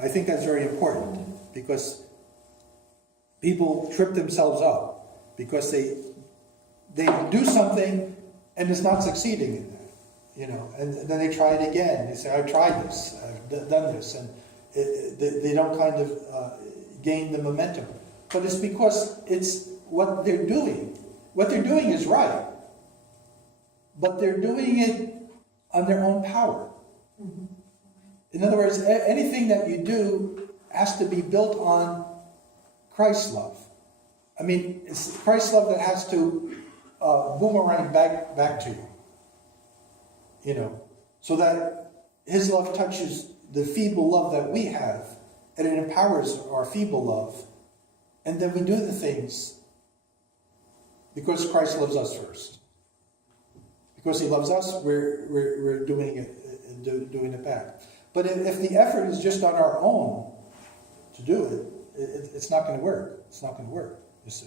I think that's very important, because people trip themselves up because they do something and it's not succeeding in that, and then they try it again. They say, I've tried this, I've done this, and they don't kind of gain the momentum. But it's because it's what they're doing. What they're doing is right, but they're doing it on their own power. Mm-hmm. In other words, anything that you do has to be built on Christ's love. I mean, it's Christ's love that has to boomerang back to you, so that his love touches the feeble love that we have, and it empowers our feeble love, and then we do the things because Christ loves us first. Because he loves us, we're doing it back. But if the effort is just on our own to do it, it's not going to work. It's not going to work, you see.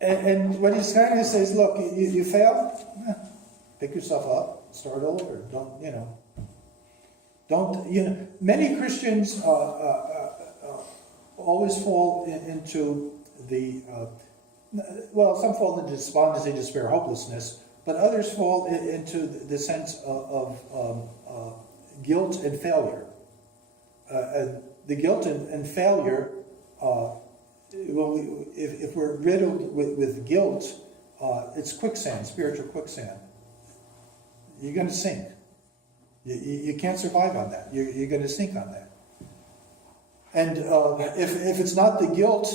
And what he's kind of says, look, you fail, pick yourself up, start over. Many Christians always fall into the, some fall into despondency, despair, hopelessness, but others fall into the sense of guilt and failure. The guilt and failure, if we're riddled with guilt, it's quicksand, spiritual quicksand. You're going to sink. You can't survive on that. You're going to sink on that. And if it's not the guilt,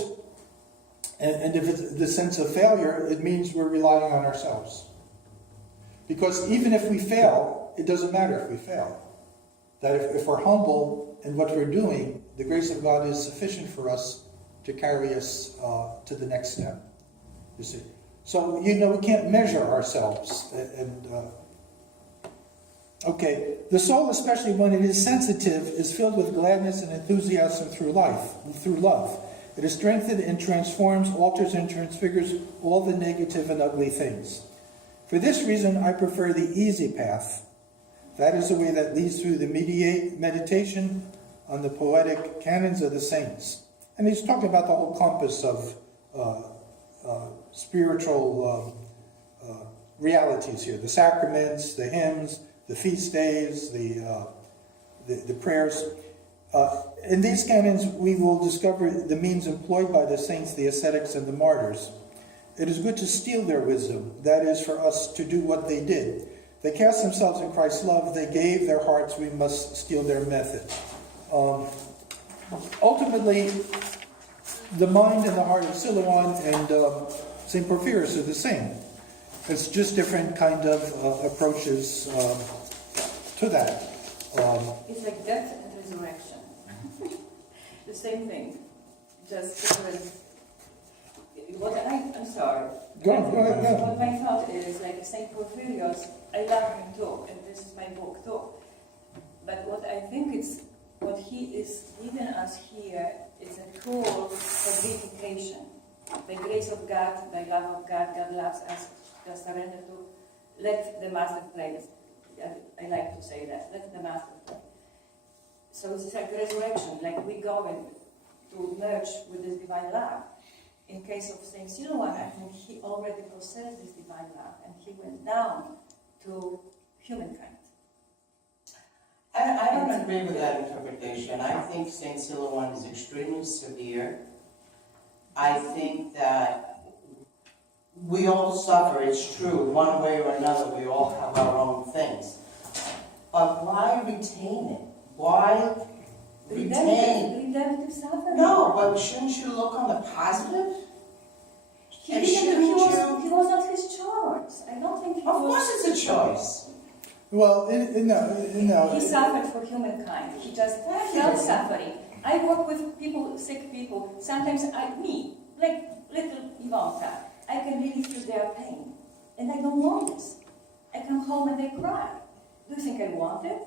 and if it's the sense of failure, it means we're relying on ourselves. Because even if we fail, it doesn't matter if we fail. That if we're humble in what we're doing, the grace of God is sufficient for us to carry us to the next step. You see, so we can't measure ourselves. Okay, the soul, especially when it is sensitive, is filled with gladness and enthusiasm through love. It is strengthened and transforms, alters and transfigures all the negative and ugly things. For this reason, I prefer the easy path. That is the way that leads through the meditation on the poetic canons of the saints. And he's talking about the whole compass of spiritual realities here. The sacraments, the hymns, the feast days, the prayers. In these canons, we will discover the means employed by the saints, the ascetics, and the martyrs. It is good to steal their wisdom. That is, for us to do what they did. They cast themselves in Christ's love. They gave their hearts. We must steal their method. Ultimately, the mind and the heart of Silouan and St. Porphyrius are the same. It's just different kind of approaches to that. It's like death and resurrection. The same thing. Just different. I'm sorry. Go ahead. What my thought is, like St. Porphyrius, I love him too, and this is my book too. But what I think what he is giving us here is a call for dedication. The grace of God, the love of God, God loves us, just surrender to, let the Master play. I like to say that, let the Master play. So it's like resurrection, like we go to merge with this divine love. In case of Saint Silouan, I think he already possessed this divine love, and he went down to humankind. I don't agree with that interpretation. I think Saint Silouan is extremely severe. I think that we all suffer, it's true, one way or another, we all have our own things. But why retain it? Why retain? Redemptive suffering. No, but shouldn't you look on the positive? He was not his choice. I don't think he was. Of course it's a choice. Well, no. He suffered for humankind. He just felt suffering. I work with people, sick people. Sometimes like little Ivanka, I can really feel their pain. And I don't want this. I come home and they cry. Do you think I want it?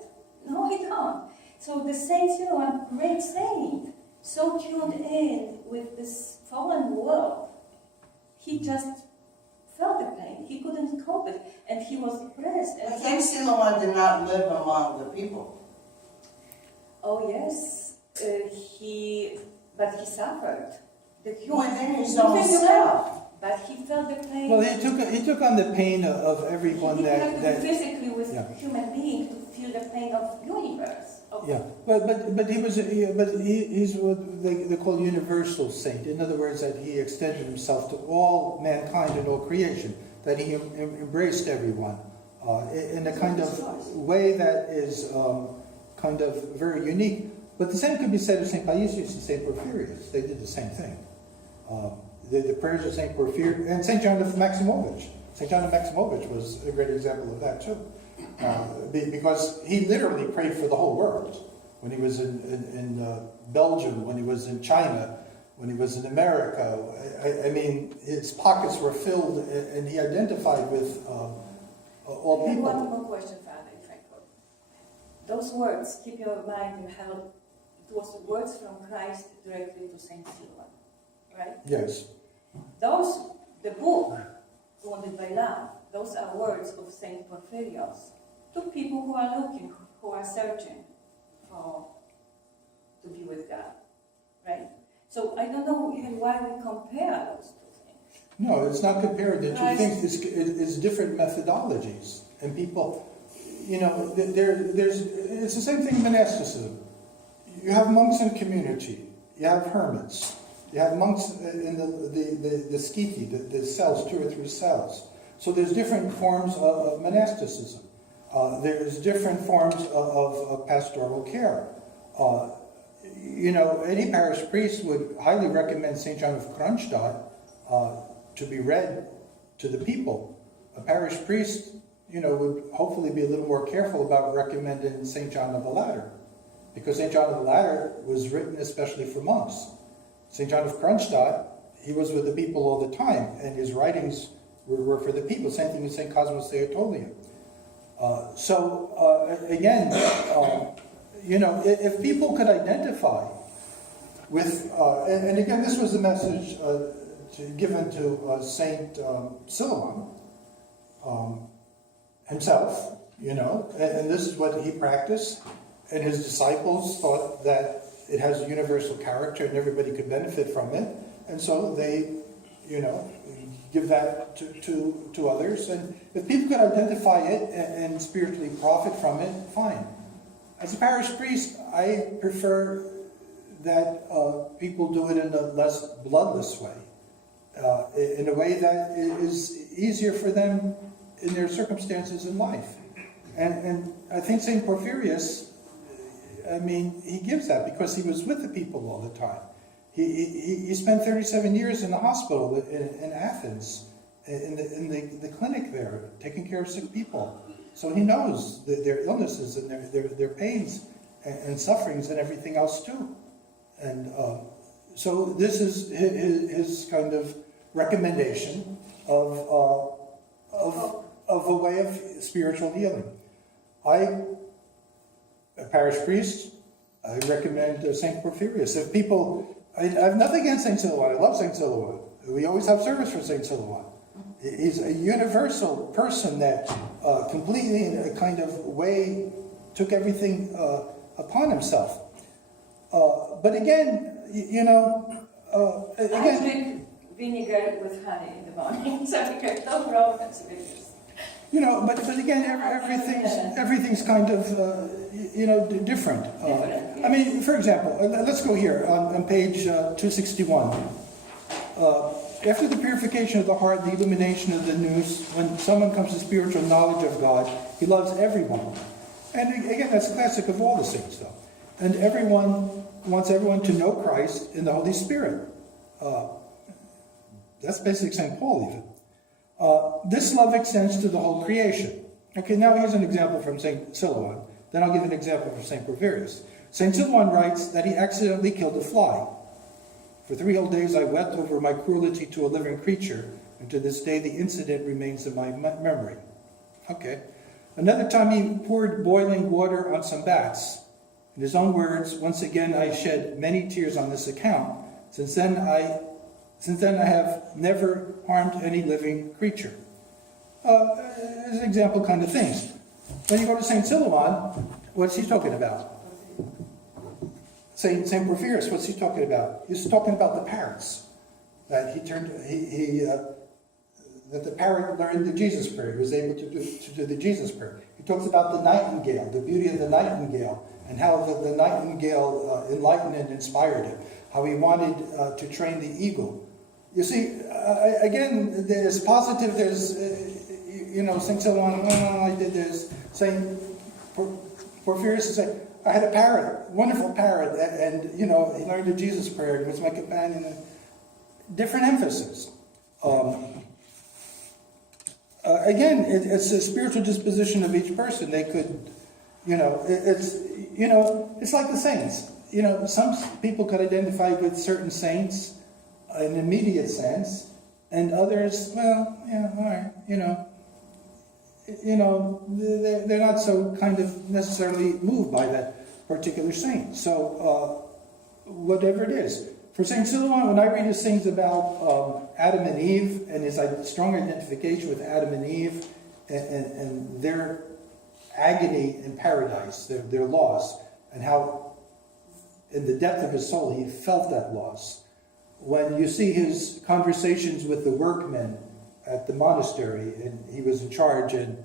No, I don't. So the saints, a great saint, so tuned in with this fallen world, he just felt the pain. He couldn't cope it, and he was depressed. But Saint Silouan did not live among the people. Oh yes, but he suffered. Within his own self. But he felt the pain. Well, he took on the pain of everyone he didn't have to that be physically with yeah. human being to feel the pain of universe. Yeah, but he's what they call universal saint. In other words, that he extended himself to all mankind and all creation. That he embraced everyone in a kind of way that is kind of very unique. But the same could be said of Saint Paisius and Saint Porphyrius. They did the same thing. The prayers of Saint Porphyrius and Saint John of Maximovich. Saint John of Maximovich was a great example of that too. Because he literally prayed for the whole world. When he was in Belgium, when he was in China, when he was in America, I mean, his pockets were filled, and he identified with all I have people. one more question, Father, if I could. Those words, keep your mind in health. It was words from Christ directly to Saint Silouan, right? Yes. The book, Wounded by Love, those are words of Saint Porphyrios to people who are looking, who are searching to be with God, right? So I don't know even why we compare those two things. No, it's not compared. The two Right. things is different methodologies, and people, you know, it's the same thing in monasticism. You have monks in community. You have hermits. You have monks in the skythi, the cells, 2 or 3 cells. So there's different forms of monasticism. There's different forms of pastoral care. You know, any parish priest would highly recommend St. John of Kronstadt to be read to the people. A parish priest, you know, would hopefully be a little more careful about recommending St. John of the Ladder, because St. John of the Ladder was written especially for monks. St. John of Kronstadt, he was with the people all the time, and his writings were for the people. Same thing with St. Cosmas Theotolian. Again, you know, if people could identify with, and again, this was the message given to Saint Silouan himself, you know, and this is what he practiced, and his disciples thought that it has a universal character and everybody could benefit from it, and so they, you know, give that to others. And if people could identify it and spiritually profit from it, fine. As a parish priest, I prefer that people do it in a less bloodless way, in a way that is easier for them in their circumstances in life. And I think St. Porphyrius, I mean, he gives that because he was with the people all the time. He spent 37 years in the hospital in Athens, in the clinic there, taking care of sick people. So he knows their illnesses and their pains and sufferings and everything else too. And so this is his kind of recommendation of a way of spiritual healing. A parish priest, I recommend St. Porphyrius. If people, I have nothing against St. Silouan. I love St. Silouan. We always have service for St. Silouan. He's a universal person that completely, in a kind of way, took everything upon himself. But again, you know, I drink vinegar with honey in the morning, so I got no problems with this. You know, but again, everything's kind of, you know, different. I mean, for example, let's go here on page 261. After the purification of the heart, the illumination of the nous, when someone comes to spiritual knowledge of God, he loves everyone. And again, that's classic of all the saints, though. And everyone wants everyone to know Christ in the Holy Spirit. That's basically St. Paul even. This love extends to the whole creation. Okay, now here's an example from St. Silouan. Then I'll give an example from St. Porphyrius. St. Silouan writes that he accidentally killed a fly. For 3 whole days I wept over my cruelty to a living creature, and to this day the incident remains in my memory. Okay. Another time he poured boiling water on some bats. In his own words, once again I shed many tears on this account. Since then I have never harmed any living creature. As an example kind of things. When you go to St. Silouan, what's he talking about? Saint Porphyrius, what's he talking about? He's talking about the parrots. That that the parrot learned the Jesus prayer. He was able to do the Jesus prayer. He talks about the nightingale, the beauty of the nightingale, and how the nightingale enlightened and inspired him. How he wanted to train the eagle. You see, again, there's positive, there's, St. Silouan, I did this. St. Porphyrius is saying, I had a parrot, wonderful parrot, and, he learned the Jesus prayer. He was my companion. Different emphasis. Again, it's a spiritual disposition of each person. They could, it's like the saints. Some people could identify with certain saints in an immediate sense, and others, all right, they're not so kind of necessarily moved by that particular saint. So, whatever it is. For St. Silouan, when I read his things about Adam and Eve, and his strong identification with Adam and Eve, and their agony in paradise, their loss, and how in the depth of his soul he felt that loss. When you see his conversations with the workmen at the monastery, and he was in charge, and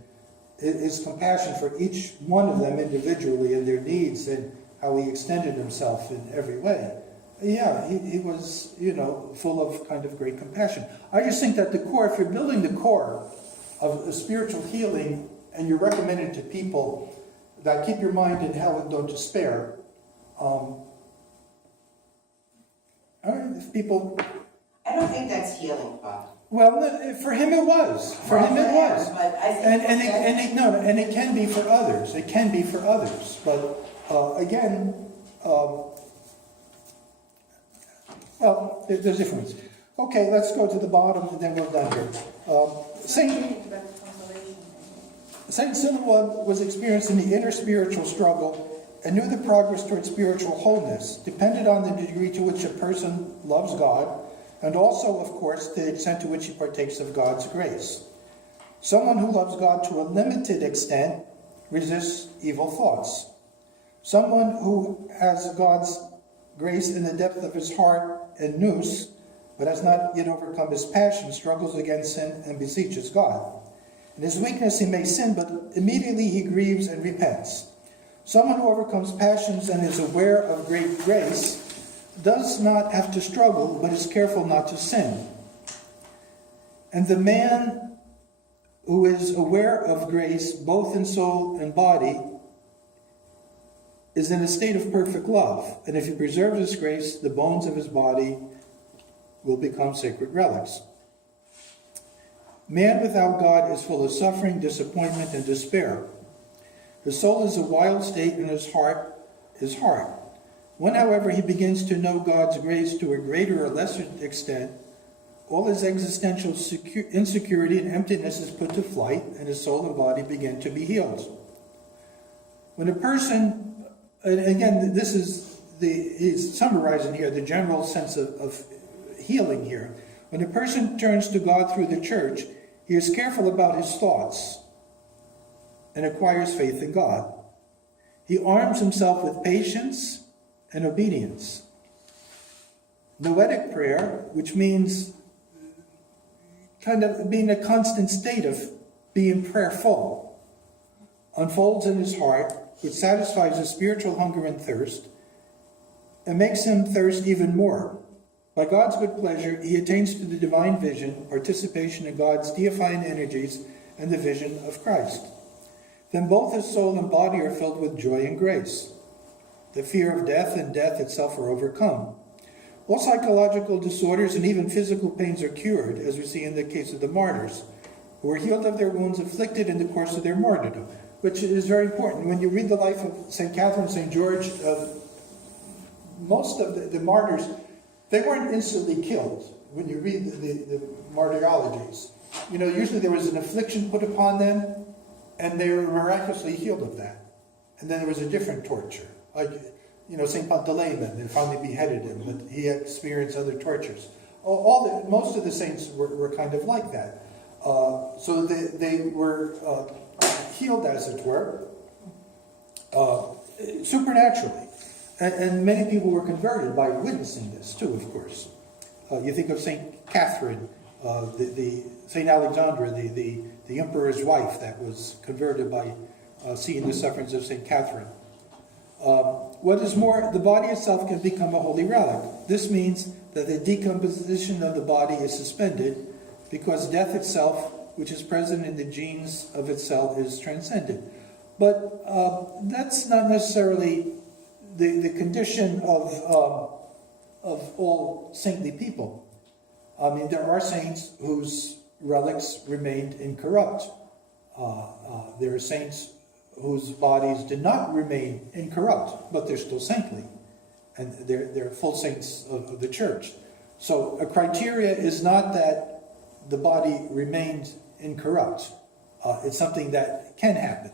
his compassion for each one of them individually and their needs, and how he extended himself in every way. Yeah, he was, full of kind of great compassion. I just think that the core, if you're building the core of a spiritual healing, and you're recommending to people that keep your mind in hell and don't despair, if people... I don't think that's healing, Bob. Well, for him it was. For him it was. But I think and it can be for others. It can be for others. But again, there's difference. Okay, let's go to the bottom and then we're done here. Saint Silouan was experiencing the inner spiritual struggle and knew the progress towards spiritual wholeness depended on the degree to which a person loves God, and also, of course, the extent to which he partakes of God's grace. Someone who loves God to a limited extent resists evil thoughts. Someone who has God's grace in the depth of his heart and nous, but has not yet overcome his passion, struggles against sin and beseeches God. In his weakness he may sin, but immediately he grieves and repents. Someone who overcomes passions and is aware of great grace does not have to struggle, but is careful not to sin. And the man who is aware of grace, both in soul and body, is in a state of perfect love. And if he preserves his grace, the bones of his body will become sacred relics. Man without God is full of suffering, disappointment, and despair. His soul is a wild state, and his heart is hard. When, however, he begins to know God's grace to a greater or lesser extent, all his existential insecurity and emptiness is put to flight, and his soul and body begin to be healed. When a person, and again, he's summarizing here the general sense of healing here. When a person turns to God through the church, he is careful about his thoughts and acquires faith in God. He arms himself with patience and obedience. Noetic prayer, which means kind of being a constant state of being prayerful, unfolds in his heart, which satisfies his spiritual hunger and thirst, and makes him thirst even more. By God's good pleasure, he attains to the divine vision, participation in God's deifying energies, and the vision of Christ. Then both his soul and body are filled with joy and grace. The fear of death and death itself are overcome. All psychological disorders and even physical pains are cured, as we see in the case of the martyrs, who were healed of their wounds inflicted in the course of their martyrdom, which is very important. When you read the life of St. Catherine, St. George, most of the martyrs, they weren't instantly killed when you read the martyrologies. Usually there was an affliction put upon them, and they were miraculously healed of that. And then there was a different torture. Like, St. Pantaleon, they finally beheaded him, but he had experienced other tortures. Most of the saints were kind of like that. So they were healed, as it were, supernaturally. And many people were converted by witnessing this too, of course. You think of Saint Catherine, the Saint Alexandra, the emperor's wife that was converted by seeing the sufferings of Saint Catherine. What is more, the body itself can become a holy relic. This means that the decomposition of the body is suspended because death itself, which is present in the genes of itself, is transcended. But that's not necessarily the condition of all saintly people. I mean, there are saints whose relics remained incorrupt. There are saints whose bodies did not remain incorrupt, but they're still saintly. And they're full saints of the church. So a criteria is not that the body remained incorrupt. It's something that can happen.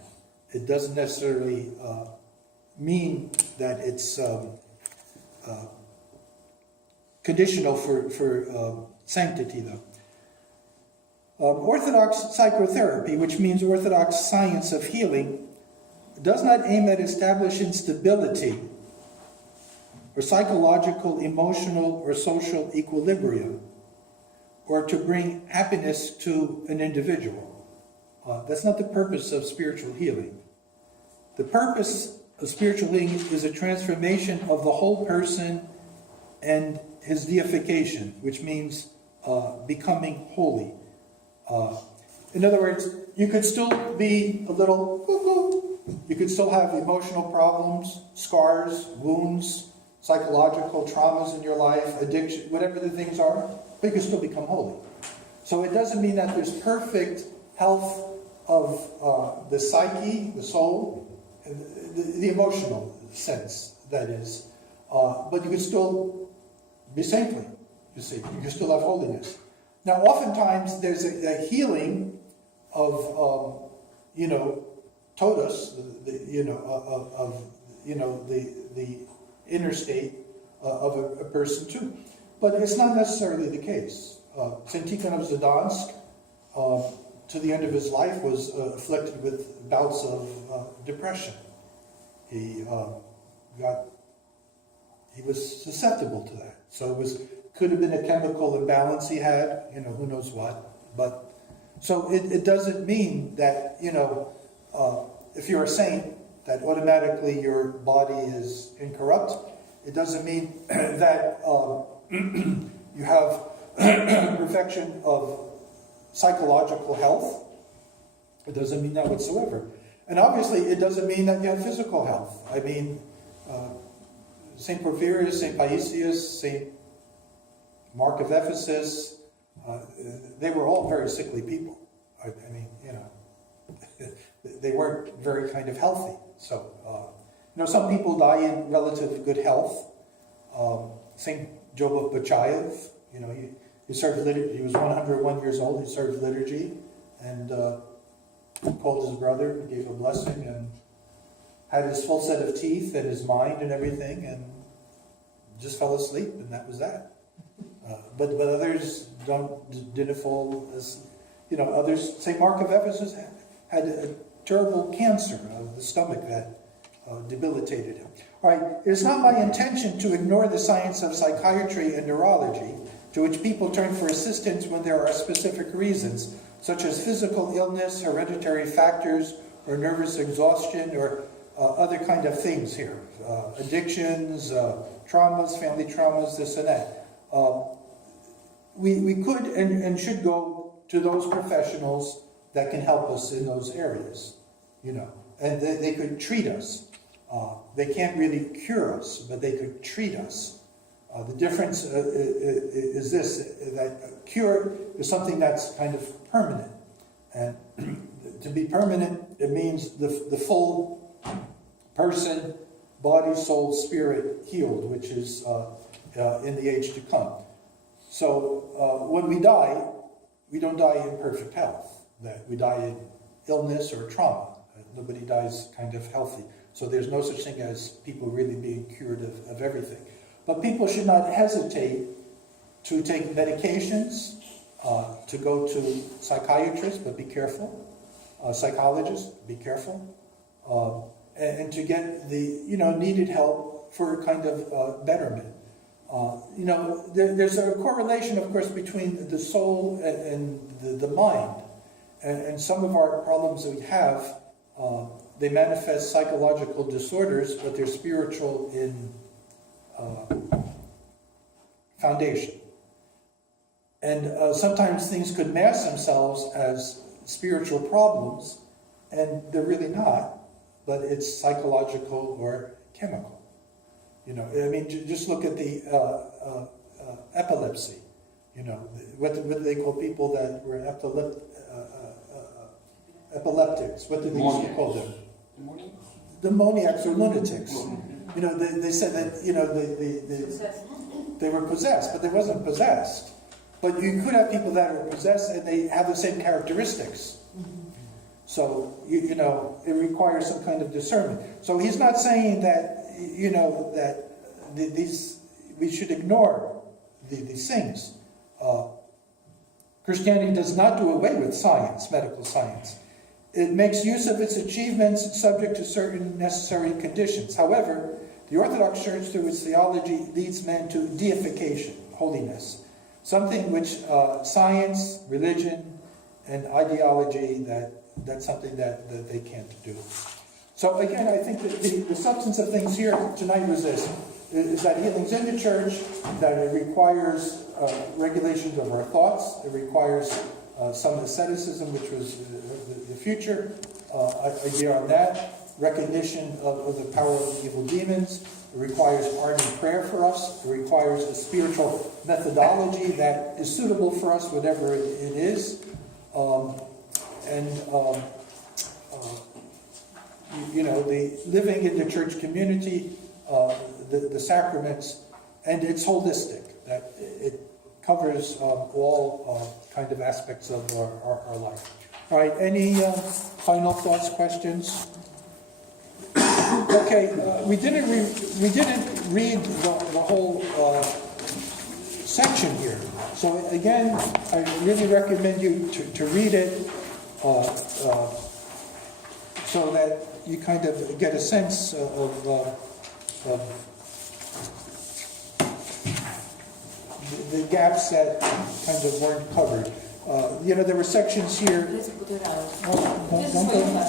It doesn't necessarily mean that it's conditional for sanctity, though. Orthodox psychotherapy, which means Orthodox science of healing, does not aim at establishing stability or psychological, emotional, or social equilibrium, or to bring happiness to an individual. That's not the purpose of spiritual healing. The purpose of spiritual healing is a transformation of the whole person and his deification, which means becoming holy. In other words, you could still be a little cuckoo. You could still have emotional problems, scars, wounds, psychological traumas in your life, addiction, whatever the things are, but you can still become holy. So it doesn't mean that there's perfect health of the psyche, the soul, the emotional sense, that is. But you can still be saintly, you see. You can still have holiness. Now, oftentimes there's a healing of, totus, the inner state of a person too. But it's not necessarily the case. Saint Tikhon of Gdansk, to the end of his life, was afflicted with bouts of depression. He was susceptible to that. So could have been a chemical imbalance he had, who knows what. But so it doesn't mean that, if you're a saint, that automatically your body is incorrupt. It doesn't mean that you have perfection of psychological health. It doesn't mean that whatsoever. And obviously, it doesn't mean that you have physical health. I mean, St. Porphyrius, St. Paisius, St. Mark of Ephesus, they were all very sickly people. I mean, they weren't very kind of healthy. So, some people die in relative good health. St. Job of Bachayev, he served liturgy. He was 101 years old. He served liturgy and called his brother, gave a blessing, and had his full set of teeth and his mind and everything, and just fell asleep, and that was that. But others didn't fall as, others. St. Mark of Ephesus had a terrible cancer of the stomach that debilitated him. All right, it's not my intention to ignore the science of psychiatry and neurology, to which people turn for assistance when there are specific reasons, such as physical illness, hereditary factors, or nervous exhaustion, or other kind of things here. Addictions, traumas, family traumas, this and that. We could and should go to those professionals that can help us in those areas, and they could treat us. They can't really cure us, but they could treat us. The difference is this, that cure is something that's kind of permanent. And to be permanent, it means the full person, body, soul, spirit healed, which is in the age to come. So when we die, we don't die in perfect health. That we die in illness or trauma. Nobody dies kind of healthy. So there's no such thing as people really being cured of everything. But people should not hesitate to take medications, to go to psychiatrists, but be careful. Psychologists, be careful. And to get the needed help for kind of betterment. You know, there's a correlation, of course, between the soul and the mind. And some of our problems that we have, they manifest psychological disorders, but they're spiritual in foundation. And sometimes things could mask themselves as spiritual problems, and they're really not, but it's psychological or chemical. You know, I mean, just look at the epilepsy. You know, what do they call people that were epileptics? What do they used to call them? Demoniacs or lunatics. You know, they said that, you know, they were possessed, but they wasn't possessed. But you could have people that are possessed and they have the same characteristics. So, you know, it requires some kind of discernment. So he's not saying that, you know, that we should ignore these things. Christianity does not do away with science, medical science. It makes use of its achievements subject to certain necessary conditions. However, the Orthodox Church, through its theology, leads men to deification, holiness, something which science, religion, and ideology, that's something that they can't do. So again, I think that the substance of things here tonight was this, is that healing's in the church, that it requires regulations of our thoughts, it requires some asceticism, which was the future idea on that, recognition of the power of evil demons. It requires ardent prayer for us. It requires a spiritual methodology that is suitable for us, whatever it is. You know, the living in the church community, the sacraments, and it's holistic, that it covers all kind of aspects of our life. All right, any final thoughts, questions? Okay, we didn't read the whole section here. So again, I really recommend you to read it so that you kind of get a sense of the gaps that kind of weren't covered. You know, there were sections here. Let's put it out. Oh, This is for you, man.